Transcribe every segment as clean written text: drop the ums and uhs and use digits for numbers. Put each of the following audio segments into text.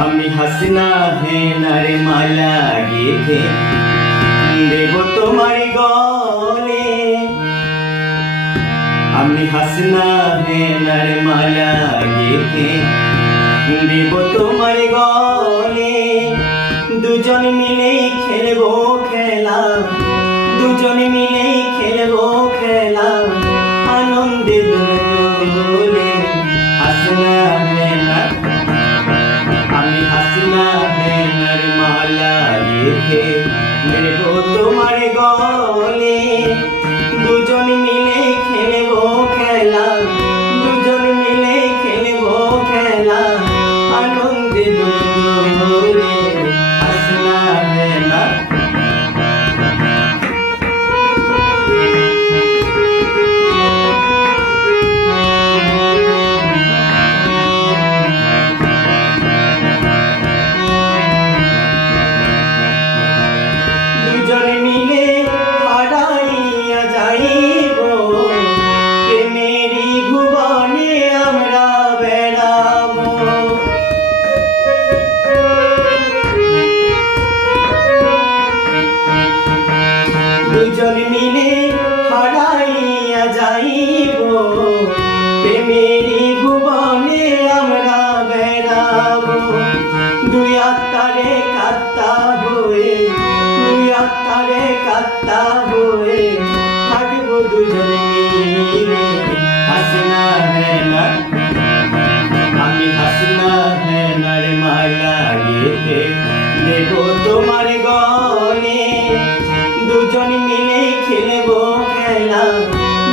আমি হাসনা হেনার মালা গেথে দেব তোমার গলে। আমি হাসনা হেনার মালা গেথে দেব তোমার গলে। দুজন মিলেই খেলবো খেলা, দুজন মিলেই খেলবো খেলা, আনন্দে দোলে। হাসনা হেনার আমি হাসনা হেনার মালা গেথে দেব তোমার গলে। দুজন মিলে খেলবো খেলা, দুজন মিলে খেলবো খেলা, আনন্দে দোলে। হাসনা হেনার দুজন মিলে হারাইয়া যাইব, প্রেমেরই ভুবনে আমরা বেড়াবো। দুজন মিলে হারাইয়া যাইব, প্রেমেরই ভুবনে আমরা বেড়াবো। দুই আত্মারে কাত্তা হয়ে, দুই আত্মারে কাত্তা হয়ে থাকবো দুজন মিলে। হাসনা হেনার আমি হাসনা হেনার মালা গেথে দেব তোমার গলে। দুজন মিলে খেলবো খেলা,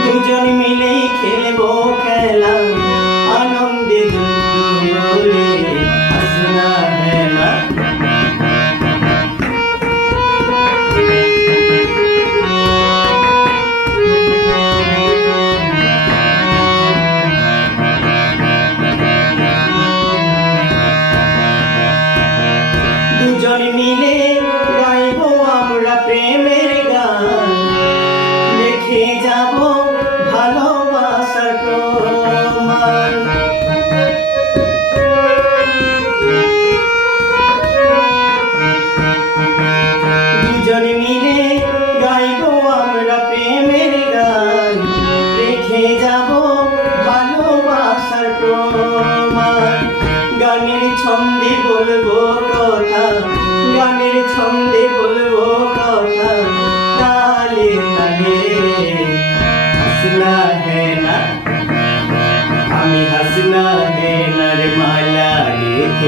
দুজন মিলে খেলবো খেলা, আনন্দে দোলে। হাসনা হেনার দুজন মিলে গাইব আমরা প্রেমের গান, দেখে যাব ভালোবাসার প্রমাণ। দুজন মিলে গাইব আমরা প্রেমের গান, দেখে যাব ভালোবাসার প্রমাণ। গানের ছন্দে বলবো কথা, গানের ছন্দে বলবো কথা, তালে তালে। হাসনা হেনার আমি হাসনা হেনার মালা গেথে